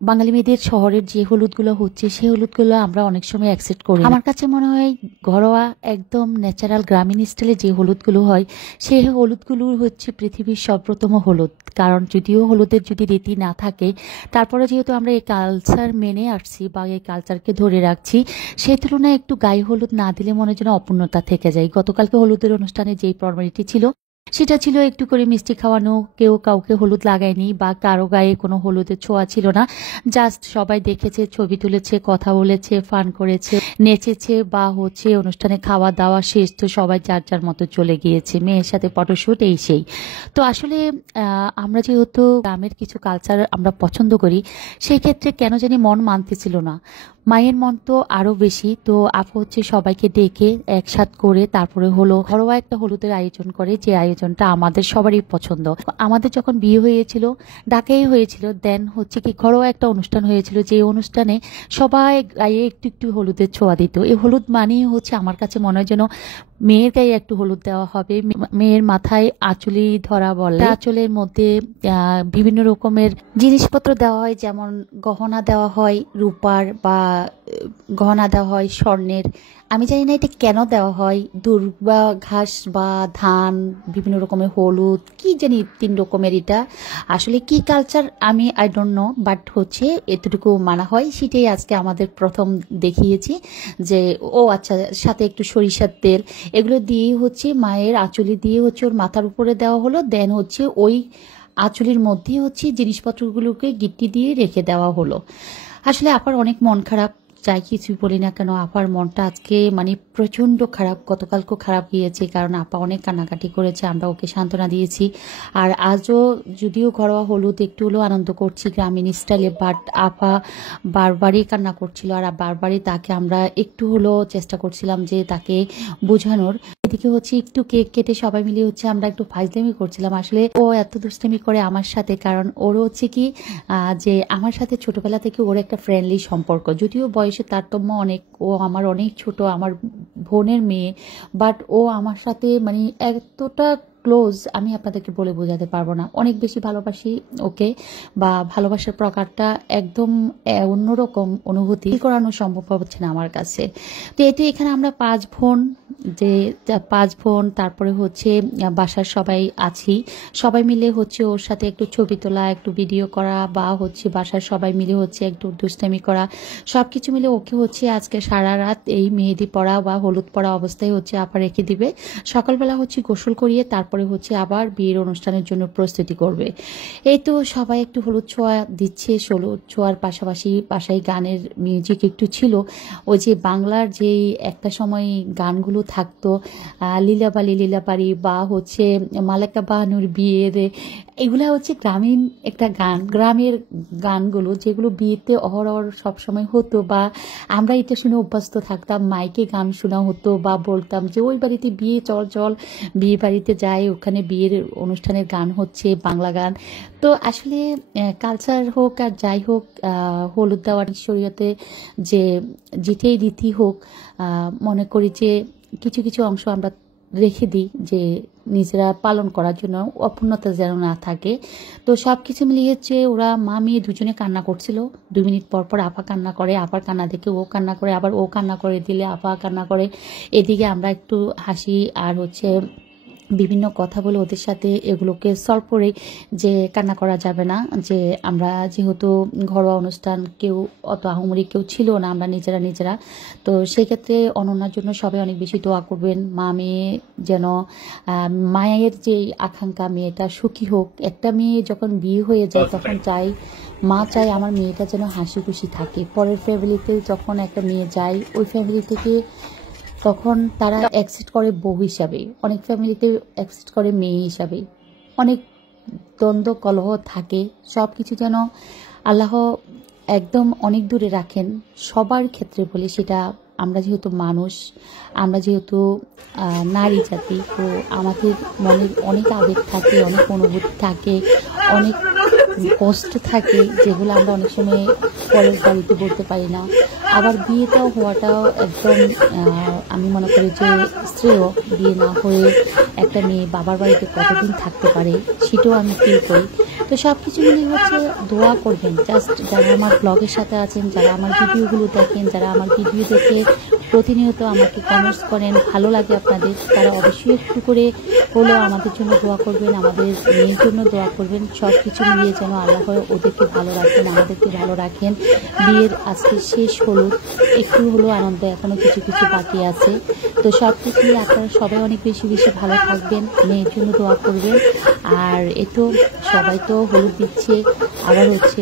বাঙালি মেয়েদের শহরের যে হলুদগুলো হচ্ছে সেই হলুদগুলো আমরা অনেক সময় অ্যাকসেপ্ট করি। আমার কাছে মনে হয় ঘরোয়া একদম ন্যাচারাল গ্রামীণ স্টাইলে যে হলুদগুলো হয় সেই হলুদগুলো হচ্ছে পৃথিবীর সর্বোত্তম হলুদ। কারণ যদিও হলুদের যদি রীতি না থাকে, তারপরে যেহেতু আমরা এই কালচার মেনে আসছি বা এই কালচারকে ধরে রাখছি, সেই তুলনায় একটু গায়ে হলুদ না দিলে মনে যেন অপূর্ণতা থেকে যায়। গতকালকে হলুদের অনুষ্ঠানে যেই ফর্মালিটি ছিল সেটা ছিল একটু করে মিষ্টি খাওয়ানো, কেউ কাউকে হলুদ লাগায়নি বা কারো গায়ে কোনো হলুদের ছোঁয়া ছিল না। জাস্ট সবাই দেখেছে, ছবি তুলেছে, কথা বলেছে, ফান করেছে, নেচেছে বা হচ্ছে অনুষ্ঠানে খাওয়া দাওয়া শেষ তো সবাই যার যার মতো চলে গিয়েছে, মেয়ের সাথে ফটোশুট এই সেই। তো আসলে আমরা যেহেতু গ্রামের কিছু কালচার আমরা পছন্দ করি, সেই ক্ষেত্রে কেন জানি মন মানতেছিল না। মায়ের মন তো আরো বেশি। তো আপু হচ্ছে সবাইকে ডেকে একসাথ করে তারপরে হলো ঘরোয়া একটা হলুদের আয়োজন করে, যে আয়োজনটা আমাদের সবারই পছন্দ। আমাদের যখন বিয়ে হয়েছিল ঢাকায় হয়েছিল, দেন হচ্ছে কি ঘরোয়া একটা অনুষ্ঠান হয়েছিল, যে অনুষ্ঠানে সবাই গায়ে একটু একটু হলুদের ছোঁয়া দিত। এই হলুদ মানেই হচ্ছে আমার কাছে মনে হয় যেন মেয়ের গায়ে একটু হলুদ দেওয়া হবে, মেয়ের মাথায় আঁচলি ধরা বলে, আঁচলের মধ্যে বিভিন্ন রকমের জিনিসপত্র দেওয়া হয়, যেমন গহনা দেওয়া হয় রূপার বা গহনা দেওয়া হয় স্বর্ণের। আমি জানি না এটা কেন দেওয়া হয়, দুর্বা ঘাস বা ধান, বিভিন্ন রকমের হলুদ, কি জানি 3 রকমের। এটা আসলে কি কালচার আমি আই ডোন্ট নো, বাট হচ্ছে এতটুকু মানা হয়। সেটাই আজকে আমাদের প্রথম দেখিয়েছি যে ও আচ্ছা, সাথে একটু সরিষার তেল এগুলো দিয়ে হচ্ছে মায়ের আঁচলি দিয়ে হচ্ছে ওর মাথার উপরে দেওয়া হলো। দেন হচ্ছে ওই আঁচলির মধ্যে হচ্ছে জিনিসপত্রগুলোকে গিট্টি দিয়ে রেখে দেওয়া হলো। আসলে আপার অনেক মন খারাপ, যাই কিছুই বলি না কেন আপার মনটা আজকে মানে প্রচন্ড খারাপ। গতকালকেও খারাপ গিয়েছে, কারণ আপা অনেক কান্নাকাটি করেছে, আমরা ওকে সান্ত্বনা দিয়েছি। আর আজও যদিও ঘরোয়া হলুদ একটু হলেও আনন্দ করছি গ্রামীণ স্টাইলে, বাট আপা বারবারই কান্না করছিল। আর বারবারই তাকে আমরা একটু হলেও চেষ্টা করছিলাম যে তাকে বোঝানোর। এদিকে হচ্ছে একটু কেক কেটে সবাই মিলে হচ্ছে আমরা একটু ফাইজলামি করছিলাম। আসলে ও এত দুষ্টামি করে আমার সাথে, কারণ ওর হচ্ছে কি যে আমার সাথে ছোটবেলা থেকে ওর একটা ফ্রেন্ডলি সম্পর্ক, যদিও বয়সের তারতম্য অনেক, ও আমার অনেক ছোট, আমার বোনের মেয়ে, বাট ও আমার সাথে মানে এতটা ক্লোজ আমি আপনাদেরকে বলে বোঝাতে পারবো না। অনেক বেশি ভালোবাসি ওকে, বা ভালোবাসার প্রকারটা একদম অন্যরকম অনুভূতি করানো সম্ভব হচ্ছে না আমার কাছে। তো এটি এখানে আমরা 5 বোন, যে 5 বোন, তারপরে হচ্ছে বাসার সবাই আছি, সবাই মিলে হচ্ছে ওর সাথে একটু ছবি তোলা, একটু ভিডিও করা, বা হচ্ছে বাসার সবাই মিলে হচ্ছে একটু দুষ্টামি করা, সবকিছু মিলে ওকে হচ্ছে আজকে সারা রাত এই মেহেদি পরা বা হলুদ পরা অবস্থায় হচ্ছে আপা রেখে দিবে। সকালবেলা হচ্ছে গোসল করিয়ে তারপরে হচ্ছে আবার বিয়ের অনুষ্ঠানের জন্য প্রস্তুতি করবে। এই তো সবাই একটু হলুদ ছোঁয়া দিচ্ছে। হলুদ ছোঁয়ার পাশাপাশি বাসায় গানের মিউজিক একটু ছিল, ওই যে বাংলার যেই একটা সময় গানগুলো থাকতো, লীলাবালি লীলাপারি বা হচ্ছে মালেকা বাহানুর বিয়ের, এগুলা হচ্ছে গ্রামীণ একটা গান, গ্রামের গানগুলো যেগুলো বিয়েতে অহরহ সবসময় হতো, বা আমরা এটা শুনে অভ্যস্ত থাকতাম। মাইকে গান শোনা হতো বা বলতাম যে ওই বাড়িতে বিয়ে, চল চল বিয়ে বাড়িতে যাই, ওখানে বিয়ের অনুষ্ঠানের গান হচ্ছে বাংলা গান। তো আসলে কালচার হোক আর যাই হোক, হলুদ দেওয়ার শরীয়তে যে যেটাই রীতি হোক, মনে করি যে কিছু কিছু অংশ আমরা রেখে দিই যে নিজেরা পালন করার জন্য, অপূর্ণতা যেন না থাকে। তো সব কিছু মিলিয়ে হচ্ছে ওরা মা মেয়ে দুজনে কান্না করছিল। 2 মিনিট পর পর আপা কান্না করে, আপার কান্না দেখে ও কান্না করে, আবার ও কান্না করে দিলে আপা কান্না করে। এদিকে আমরা একটু হাসি আর হচ্ছে বিভিন্ন কথা বলে ওদের সাথে এগুলোকে সলভ করে, যে কান্না করা যাবে না, যে আমরা যেহেতু ঘরোয়া অনুষ্ঠান, কেউ অত আহামরি কেউ ছিল না, আমরা নিজেরা নিজেরা। তো সেই ক্ষেত্রে অনন্যার জন্য সবাই অনেক বেশি দোয়া করবেন, মা মেয়ে যেন, মায়ের যে আকাঙ্ক্ষা মেয়েটা সুখী হোক। একটা মেয়ে যখন বিয়ে হয়ে যায় তখন চাই, মা চায় আমার মেয়েটা যেন হাসি খুশি থাকে। পরের ফ্যামিলিতে যখন একটা মেয়ে যায় ওই ফ্যামিলি থেকে, তখন তারা অ্যাকসেপ্ট করে বউ হিসাবে, অনেক ফ্যামিলিতে অ্যাকসেপ্ট করে মেয়ে হিসাবে। অনেক দ্বন্দ্ব কলহ থাকে, সব কিছু যেন আল্লাহ একদম অনেক দূরে রাখেন সবার ক্ষেত্রে বলে। সেটা আমরা যেহেতু মানুষ, আমরা যেহেতু নারী জাতি, তো আমাদের মনের অনেক আবেগ থাকে, অনেক অনুভূতি থাকে, অনেক কষ্ট থাকে, যেগুলো আমরা অনেক সময় পরের বাড়িতে বলতে পারি না। আবার বিয়েটাও হওয়াটাও একদম আমি মনে করি যে শ্রেয়। বিয়ে না হয়ে একটা মেয়ে বাবার বাড়িতে কতদিন থাকতে পারে সেটাও আমি ফিল করি। তো সব কিছু মিলে হচ্ছে দোয়া করবেন। জাস্ট যারা আমার ব্লগের সাথে আছেন, যারা আমার ভিডিওগুলো দেখেন, যারা আমার ভিডিও দেখে প্রতিনিয়ত আমাকে কমেন্টস করেন, ভালো লাগে আপনাদের, তারা অবশ্যই একটু করে হলেও আমাদের জন্য দোয়া করবেন, আমাদের মেয়ের জন্য দোয়া করবেন। সব কিছু মিলিয়ে যেন আল্লাহ ওদেরকে ভালো রাখেন, আমাদেরকে ভালো রাখেন। বিয়ের আজকে শেষ হলুদ, একটু হলেও আনন্দ এখনো কিছু কিছু বাকি আছে। তো সব কিছু মিলে আপনারা সবাই অনেক বেশি বেশি ভালো থাকবেন, মেয়ের জন্য দোয়া করবেন। আর এতো সবাই তো হলুদ দিচ্ছে, আবার হচ্ছে